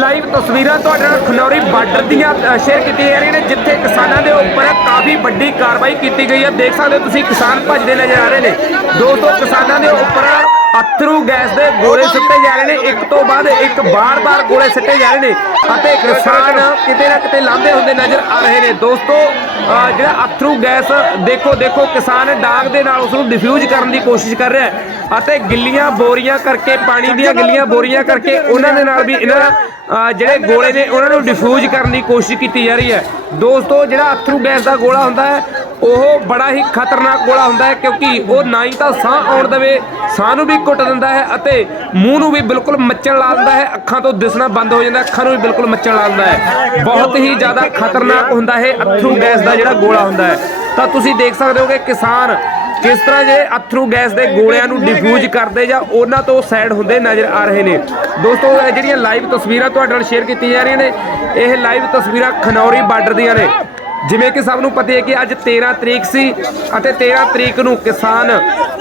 live ਤਸਵੀਰਾਂ ਤੁਹਾਡੇ ਨਾਲ ਖਲੋਰੀ ਬਾਰਡਰ ਦੀਆਂ ਸ਼ੇਅਰ ਕੀਤੀ ਜਾ ਰਹੀਆਂ ਨੇ ਜਿੱਥੇ ਕਿਸਾਨਾਂ ਦੇ ਉੱਪਰ ਕਾਫੀ ਵੱਡੀ ਕਾਰਵਾਈ ਕੀਤੀ ਗਈ ਹੈ ਦੇਖ ਸਕਦੇ ਹੋ ਤੁਸੀਂ ਕਿਸਾਨ ਭੱਜਦੇ ਨਜ਼ਰ ਆ ਰਹੇ ਨੇ ਦੋਸਤੋ ਕਿਸਾਨਾਂ ਦੇ ਉੱਪਰ ਅਥਰੂ ਗੈਸ ਦੇ ਗੋਲੇ ਸਿੱਟੇ ਜਾ ਰਹੇ ਨੇ ਇੱਕ ਤੋਂ ਬਾਅਦ ਇੱਕ ਬਾਰ-ਬਾਰ ਗੋਲੇ ਸਿੱਟੇ ਜਾ ਰਹੇ ਨੇ ਅਤੇ ਕਿਸਾਨ ਕਿਤੇ ਨਾ ਕਿਤੇ ਲਾਂਦੇ ਹੁੰਦੇ ਨਜ਼ਰ ਆ ਰਹੇ ਨੇ ਦੋਸਤੋ ਜਿਹੜਾ ਅਥਰੂ ਗੈਸ ਦੇਖੋ ਦੇਖੋ ਕਿਸਾਨ ਡਾਗ ਦੇ ਨਾਲ ਉਸ ਨੂੰ ਡਿਫਿਊਜ਼ ਕਰਨ ਦੀ ਕੋਸ਼ਿਸ਼ ਕਰ ਰਿਹਾ ਹੈ ਅਤੇ ਗਿੱਲੀਆਂ ਬੋਰੀਆਂ ਕਰਕੇ ਪਾਣੀ ਦੀਆਂ ਗਿੱਲੀਆਂ ਬੋਰੀਆਂ ਕਰਕੇ ਉਹਨਾਂ ਦੇ ਨਾਲ ਵੀ ਇਹਨਾਂ ਜਿਹੜੇ ਗੋਲੇ ਨੇ ਉਹਨਾਂ ਨੂੰ ਡਿਫਿਊਜ਼ ਕਰਨ ਦੀ ਕੋਸ਼ਿਸ਼ ਕੀਤੀ ਜਾ ਰਹੀ ਹੈ ਦੋਸਤੋ ਜਿਹੜਾ ਅਥਰੂ ਗੈਸ ਦਾ ਗੋਲਾ ਹੁੰਦਾ ਹੈ ਉਹ ਬੜਾ ਹੀ ਖਤਰਨਾਕ ਗੋਲਾ ਹੁੰਦਾ ਹੈ ਕਿਉਂਕਿ ਉਹ ਨਾ ਹੀ ਤਾਂ ਸਾਹ ਆਉਣ ਦਵੇ ਸਾਹ ਨੂੰ ਵੀ ਘੁੱਟ ਦਿੰਦਾ ਹੈ ਅਤੇ ਮੂੰਹ ਨੂੰ ਵੀ ਬਿਲਕੁਲ ਮੱਚਣ ਲਾ ਦਿੰਦਾ ਹੈ ਅੱਖਾਂ ਤੋਂ ਦਿਸਣਾ ਬੰਦ ਹੋ ਜਾਂਦਾ ਅੱਖਾਂ ਨੂੰ ਵੀ ਬਿਲਕੁਲ ਮੱਚਣ ਲਾ ਦਿੰਦਾ ਹੈ ਬਹੁਤ ਹੀ ਜ਼ਿਆਦਾ ਖਤਰਨਾਕ ਹੁੰਦਾ ਹੈ ਅਥਰੂ ਗੈਸ ਦਾ ਜਿਹੜਾ ਗੋਲਾ ਹੁੰਦਾ ਹੈ ਤਾਂ ਤੁਸੀਂ ਦੇਖ ਸਕਦੇ ਹੋ ਕਿ ਕਿਸਾਨ ਕਿਸ ਤਰ੍ਹਾਂ ਜੇ ਅਥਰੂ ਗੈਸ ਦੇ ਗੋਲਿਆਂ ਨੂੰ ਡਿਫਿਊਜ਼ ਕਰਦੇ ਜਾਂ ਉਹਨਾਂ ਤੋਂ ਸਾਈਡ ਹੁੰਦੇ ਨਜ਼ਰ ਆ ਰਹੇ ਨੇ ਦੋਸਤੋ ਇਹ ਜਿਹੜੀਆਂ ਲਾਈਵ ਤਸਵੀਰਾਂ ਤੁਹਾਡੇ ਨਾਲ ਸ਼ੇਅਰ ਕੀਤੀਆਂ ਜਾ ਰਹੀਆਂ ਨੇ ਇਹ ਲਾਈਵ ਤਸਵੀਰਾਂ ਖਨੌਰੀ ਬਾਰਡਰ ਦੀਆਂ ਨੇ ਜਿਵੇਂ ਕਿ ਸਭ ਨੂੰ ਪਤਾ ਹੈ ਕਿ ਅੱਜ 13 ਤਰੀਕ ਸੀ ਅਤੇ 13 ਤਰੀਕ ਨੂੰ ਕਿਸਾਨ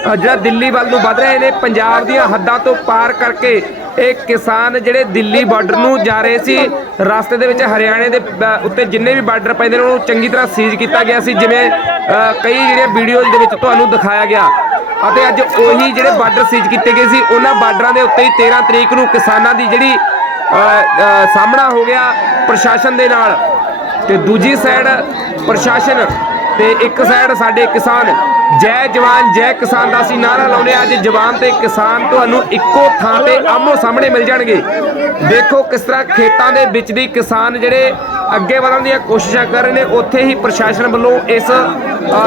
ਜਿਹੜਾ ਦਿੱਲੀ ਵੱਲ ਨੂੰ ਵੱਧ ਰਹੇ ਨੇ ਪੰਜਾਬ ਦੀਆਂ ਹੱਦਾਂ ਤੋਂ ਪਾਰ ਕਰਕੇ ਇਹ ਕਿਸਾਨ ਜਿਹੜੇ ਦਿੱਲੀ ਬਾਰਡਰ ਨੂੰ ਜਾ ਰਹੇ ਸੀ ਰਸਤੇ ਦੇ ਵਿੱਚ ਹਰਿਆਣੇ ਦੇ ਉੱਤੇ ਜਿੰਨੇ ਵੀ ਬਾਰਡਰ ਪੈਂਦੇ ਨੇ ਉਹਨੂੰ ਚੰਗੀ ਤਰ੍ਹਾਂ ਸੀਜ਼ ਕੀਤਾ ਗਿਆ ਸੀ ਜਿਵੇਂ ਕਈ ਜਿਹੜੀਆਂ ਵੀਡੀਓਜ਼ ਦੇ ਵਿੱਚ ਤੁਹਾਨੂੰ ਦਿਖਾਇਆ ਗਿਆ ਅਤੇ ਅੱਜ ਉਹੀ ਜਿਹੜੇ ਬਾਰਡਰ ਸੀਜ਼ ਕੀਤੇ ਗਏ ਸੀ ਉਹਨਾਂ ਬਾਰਡਰਾਂ ਦੇ ਉੱਤੇ ਹੀ 13 ਤਰੀਕ ਨੂੰ ਕਿਸਾਨਾਂ ਦੀ ਜਿਹੜੀ ਸਾਹਮਣਾ ਹੋ ਗਿਆ ਪ੍ਰਸ਼ਾਸਨ ਦੇ ਨਾਲ ਤੇ ਦੂਜੀ ਸਾਈਡ ਪ੍ਰਸ਼ਾਸਨ ਤੇ ਇੱਕ ਸਾਈਡ ਸਾਡੇ ਕਿਸਾਨ ਜੈ ਜਵਾਨ ਜੈ ਕਿਸਾਨ ਦਾ ਅਸੀਂ ਨਾਰਾ ਲਾਉਂਦੇ ਆ ਅੱਜ ਜਵਾਨ ਤੇ ਕਿਸਾਨ ਤੁਹਾਨੂੰ ਇੱਕੋ ਥਾਂ ਤੇ ਆਮੋ ਸਾਹਮਣੇ ਮਿਲ ਜਾਣਗੇ ਦੇਖੋ ਕਿਸ ਤਰ੍ਹਾਂ ਖੇਤਾਂ ਦੇ ਵਿੱਚ ਦੀ ਕਿਸਾਨ ਜਿਹੜੇ ਅੱਗੇ ਵਧਣ ਦੀਆਂ ਕੋਸ਼ਿਸ਼ਾਂ ਕਰ ਰਹੇ ਨੇ ਉੱਥੇ ਹੀ ਪ੍ਰਸ਼ਾਸਨ ਵੱਲੋਂ ਇਸ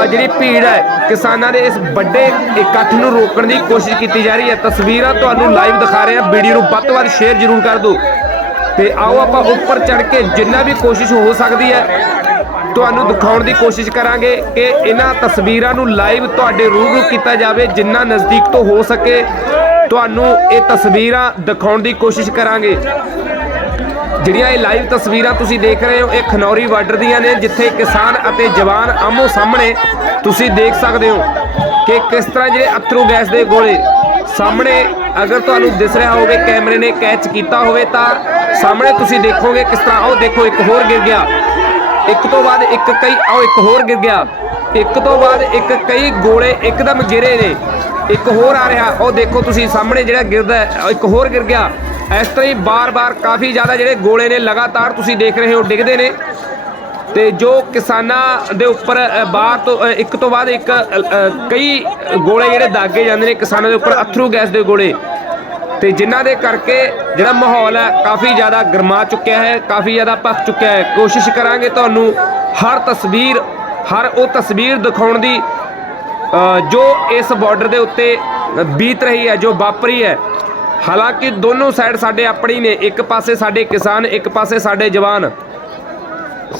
ਜਿਹੜੀ ਭੀੜ ਹੈ ਕਿਸਾਨਾਂ ਦੇ ਇਸ ਵੱਡੇ ਇਕੱਠ ਨੂੰ ਰੋਕਣ ਦੀ ਕੋਸ਼ਿਸ਼ ਕੀਤੀ ਜਾ ਰਹੀ ਹੈ ਤਸਵੀਰਾਂ ਤੁਹਾਨੂੰ ਲਾਈਵ ਦਿਖਾ ਰਹੇ ਹਾਂ ਵੀਡੀਓ ਨੂੰ ਵੱਧ ਤੋਂ ਵੱਧ ਸ਼ੇਅਰ ਜ਼ਰੂਰ ਕਰ ਦਿਓ ਤੇ ਆਓ ਆਪਾਂ ਉੱਪਰ ਚੜ ਕੇ ਜਿੰਨਾ ਵੀ ਕੋਸ਼ਿਸ਼ ਹੋ ਸਕਦੀ ਹੈ ਤੁਹਾਨੂੰ ਦਿਖਾਉਣ ਦੀ ਕੋਸ਼ਿਸ਼ ਕਰਾਂਗੇ ਕਿ ਇਹਨਾਂ ਤਸਵੀਰਾਂ ਨੂੰ ਲਾਈਵ ਤੁਹਾਡੇ ਰੂਬਰੂ ਕੀਤਾ ਜਾਵੇ ਜਿੰਨਾ ਨਜ਼ਦੀਕ ਤੋਂ ਹੋ ਸਕੇ ਤੁਹਾਨੂੰ ਇਹ ਤਸਵੀਰਾਂ ਦਿਖਾਉਣ ਦੀ ਕੋਸ਼ਿਸ਼ ਕਰਾਂਗੇ ਜਿਹੜੀਆਂ ਇਹ ਲਾਈਵ ਤਸਵੀਰਾਂ ਤੁਸੀਂ ਦੇਖ ਰਹੇ ਹੋ ਇਹ ਖਨੌਰੀ ਬਾਰਡਰ ਦੀਆਂ ਨੇ ਜਿੱਥੇ ਕਿਸਾਨ ਅਤੇ ਜਵਾਨ ਆਮੋ ਸਾਹਮਣੇ ਤੁਸੀਂ ਦੇਖ ਸਕਦੇ ਹੋ ਕਿ ਕਿਸ ਤਰ੍ਹਾਂ ਜਿਹੜੇ ਅਥਰੂ ਗੈਸ ਦੇ ਗੋਲੇ ਸਾਹਮਣੇ ਅਗਰ ਤੁਹਾਨੂੰ ਦਿਸ ਰਿਹਾ ਹੋਵੇ ਕੈਮਰੇ ਨੇ ਕੈਚ ਕੀਤਾ ਹੋਵੇ ਤਾਂ ਸਾਹਮਣੇ ਤੁਸੀਂ ਦੇਖੋਗੇ ਕਿਸ ਤਰ੍ਹਾਂ ਉਹ ਦੇਖੋ ਇੱਕ ਹੋਰ ਗਿਰ ਗਿਆ ਇੱਕ ਤੋਂ ਬਾਅਦ ਇੱਕ ਕਈ ਆਹ ਇੱਕ ਹੋਰ ਗਿਰ ਗਿਆ ਇੱਕ ਤੋਂ ਬਾਅਦ ਇੱਕ ਕਈ ਗੋਲੇ ਇੱਕਦਮ ਗਿਰੇ ਨੇ ਇੱਕ ਹੋਰ ਆ ਰਿਹਾ ਉਹ ਦੇਖੋ ਤੁਸੀਂ ਸਾਹਮਣੇ ਜਿਹੜਾ ਗਿਰਦਾ ਇੱਕ ਹੋਰ ਗਿਰ ਗਿਆ ਇਸ ਤਰ੍ਹਾਂ ਹੀ ਬਾਰ-ਬਾਰ ਕਾਫੀ ਜ਼ਿਆਦਾ ਜਿਹੜੇ ਗੋਲੇ ਨੇ ਲਗਾਤਾਰ ਤੁਸੀਂ ਦੇਖ ਰਹੇ ਹੋ ਡਿੱਗਦੇ ਨੇ ਤੇ ਜੋ ਕਿਸਾਨਾਂ ਦੇ ਉੱਪਰ ਬਾਹਰ ਤੋਂ ਇੱਕ ਤੋਂ ਬਾਅਦ ਇੱਕ ਕਈ ਗੋਲੇ ਜਿਹੜੇ ਦਾਗੇ ਜਾਂਦੇ ਨੇ ਕਿਸਾਨਾਂ ਦੇ ਉੱਪਰ ਅਥਰੂ ਗੈਸ ਦੇ ਗੋਲੇ ਤੇ ਜਿਨ੍ਹਾਂ ਦੇ ਕਰਕੇ ਜਿਹੜਾ ਮਾਹੌਲ ਹੈ ਕਾਫੀ ਜ਼ਿਆਦਾ ਗਰਮਾ ਚੁੱਕਿਆ ਹੈ ਕਾਫੀ ਜ਼ਿਆਦਾ ਪੱਕ ਚੁੱਕਿਆ ਹੈ ਕੋਸ਼ਿਸ਼ ਕਰਾਂਗੇ ਤੁਹਾਨੂੰ ਹਰ ਤਸਵੀਰ ਹਰ ਉਹ ਤਸਵੀਰ ਦਿਖਾਉਣ ਦੀ ਜੋ ਇਸ ਬਾਰਡਰ ਦੇ ਉੱਤੇ ਬੀਤ ਰਹੀ ਹੈ ਜੋ ਵਾਪਰੀ ਹੈ ਹਾਲਾਂਕਿ ਦੋਨੋਂ ਸਾਈਡ ਸਾਡੇ ਆਪਣੀ ਨੇ ਇੱਕ ਪਾਸੇ ਸਾਡੇ ਕਿਸਾਨ ਇੱਕ ਪਾਸੇ ਸਾਡੇ ਜਵਾਨ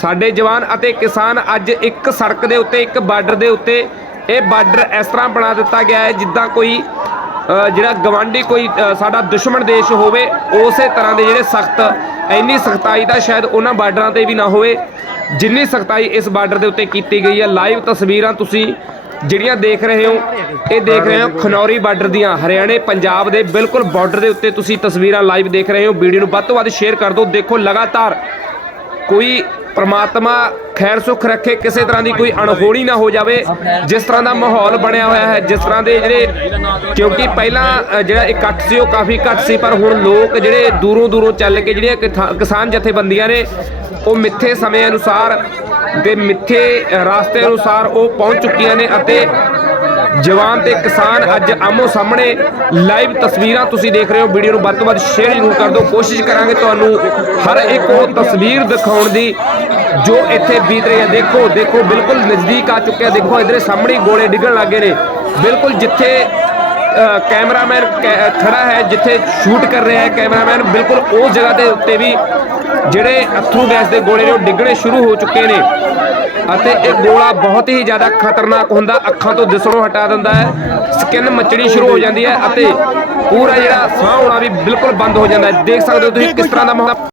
ਸਾਡੇ ਜਵਾਨ ਅਤੇ ਕਿਸਾਨ ਅੱਜ ਇੱਕ ਸੜਕ ਦੇ ਉੱਤੇ ਇੱਕ ਬਾਰਡਰ ਦੇ ਉੱਤੇ ਇਹ ਬਾਰਡਰ ਇਸ ਤਰ੍ਹਾਂ ਬਣਾ ਦਿੱਤਾ ਗਿਆ ਹੈ ਜਿੱਦਾਂ ਕੋਈ ਜਿਹੜਾ ਗਵਾਂਢੀ ਕੋਈ ਸਾਡਾ ਦੁਸ਼ਮਣ ਦੇਸ਼ ਹੋਵੇ ਉਸੇ ਤਰ੍ਹਾਂ ਦੇ ਜਿਹੜੇ ਸਖਤ ਇੰਨੀ ਸਖਤਾਈ ਦਾ ਸ਼ਾਇਦ ਉਹਨਾਂ ਬਾਰਡਰਾਂ ਤੇ ਵੀ ਨਾ ਹੋਵੇ ਜਿੰਨੀ ਸਖਤਾਈ ਇਸ ਬਾਰਡਰ ਦੇ ਉੱਤੇ ਕੀਤੀ ਗਈ ਹੈ ਲਾਈਵ ਤਸਵੀਰਾਂ ਤੁਸੀਂ ਜਿਹੜੀਆਂ ਦੇਖ ਰਹੇ ਹੋ ਇਹ ਦੇਖ ਰਹੇ ਹੋ ਖਨੌਰੀ ਬਾਰਡਰ ਦੀਆਂ ਹਰਿਆਣੇ ਪੰਜਾਬ ਦੇ ਬਿਲਕੁਲ ਬਾਰਡਰ ਦੇ ਉੱਤੇ ਤੁਸੀਂ ਤਸਵੀਰਾਂ ਲਾਈਵ ਦੇਖ ਰਹੇ ਹੋ ਵੀਡੀਓ ਨੂੰ ਵੱਧ ਤੋਂ ਵੱਧ ਸ਼ੇਅਰ ਕਰ ਦਿਓ ਦੇਖੋ ਲਗਾਤਾਰ ਕੋਈ ਪਰਮਾਤਮਾ ਖੈਰ ਸੁਖ ਰੱਖੇ ਕਿਸੇ ਤਰ੍ਹਾਂ ਦੀ ਕੋਈ ਅਣਹੋਣੀ ਨਾ ਹੋ ਜਾਵੇ ਜਿਸ ਤਰ੍ਹਾਂ ਦਾ ਮਾਹੌਲ ਬਣਿਆ ਹੋਇਆ ਹੈ ਜਿਸ ਤਰ੍ਹਾਂ ਦੇ ਜਿਹੜੇ ਕਿਉਂਕਿ ਪਹਿਲਾਂ ਜਿਹੜਾ ਇਕੱਠ ਸੀ ਉਹ ਕਾਫੀ ਘੱਟ ਸੀ ਪਰ ਹੁਣ ਲੋਕ ਜਿਹੜੇ ਦੂਰੋਂ ਦੂਰੋਂ ਚੱਲ ਕੇ ਜਿਹੜੀਆਂ ਕਿਸਾਨ ਜਥੇਬੰਦੀਆਂ ਨੇ ਉਹ ਮਿੱਥੇ ਸਮੇਂ ਅਨੁਸਾਰ ਦੇ ਮਿੱਥੇ ਰਾਸਤੇ ਅਨੁਸਾਰ ਉਹ ਪਹੁੰਚ ਚੁੱਕੀਆਂ ਨੇ ਅਤੇ ਜਵਾਨ ਤੇ ਕਿਸਾਨ ਅੱਜ ਆਮੋ ਸਾਹਮਣੇ ਲਾਈਵ ਤਸਵੀਰਾਂ ਤੁਸੀਂ ਦੇਖ ਰਹੇ ਹੋ ਵੀਡੀਓ ਨੂੰ ਵੱਧ ਤੋਂ ਵੱਧ ਸ਼ੇਅਰ ਜ਼ਰੂਰ ਕਰ ਦਿਓ ਕੋਸ਼ਿਸ਼ ਕਰਾਂਗੇ ਤੁਹਾਨੂੰ ਹਰ ਇੱਕ ਉਹ ਤਸਵੀਰ ਦਿਖਾਉਣ ਦੀ ਜੋ ਇੱਥੇ ਬੀਤ ਰਹੀ ਹੈ ਦੇਖੋ ਦੇਖੋ ਬਿਲਕੁਲ ਨਜ਼ਦੀਕ ਆ ਚੁੱਕਿਆ ਦੇਖੋ ਇਧਰੇ ਸਾਹਮਣੇ ਗੋਲੇ ਡਿੱਗਣ ਲੱਗੇ ਨੇ ਬਿਲਕੁਲ ਜਿੱਥੇ ਕੈਮਰਾਮੈਨ ਖੜਾ ਹੈ ਜਿੱਥੇ ਸ਼ੂਟ ਕਰ ਰਿਹਾ ਹੈ ਕੈਮਰਾਮੈਨ ਬਿਲਕੁਲ ਉਸ ਜਗ੍ਹਾ ਦੇ ਉੱਤੇ ਵੀ ਜਿਹੜੇ ਅਥਰੂ ਗੈਸ ਦੇ ਗੋਲੇ ਨੇ ਉਹ ਡਿੱਗਣੇ ਸ਼ੁਰੂ ਹੋ ਚੁੱਕੇ ਨੇ ਅਤੇ ਇਹ ਗੋਲਾ ਬਹੁਤ ਹੀ ਜ਼ਿਆਦਾ ਖਤਰਨਾਕ ਹੁੰਦਾ ਅੱਖਾਂ ਤੋਂ ਦਿਸਣੋਂ ਹਟਾ ਦਿੰਦਾ ਹੈ ਸਕਿਨ ਮੱਚਣੀ ਸ਼ੁਰੂ ਹੋ ਜਾਂਦੀ ਹੈ ਅਤੇ ਪੂਰਾ ਜਿਹੜਾ ਸਾਹ ਹੋਣਾ ਵੀ ਬਿਲਕੁਲ ਬੰਦ ਹੋ ਜਾਂਦਾ ਹੈ ਦੇਖ ਸਕਦੇ ਹੋ ਤੁਸੀਂ ਕਿਸ ਤਰ੍ਹਾਂ ਦਾ ਮਾਹੌਲ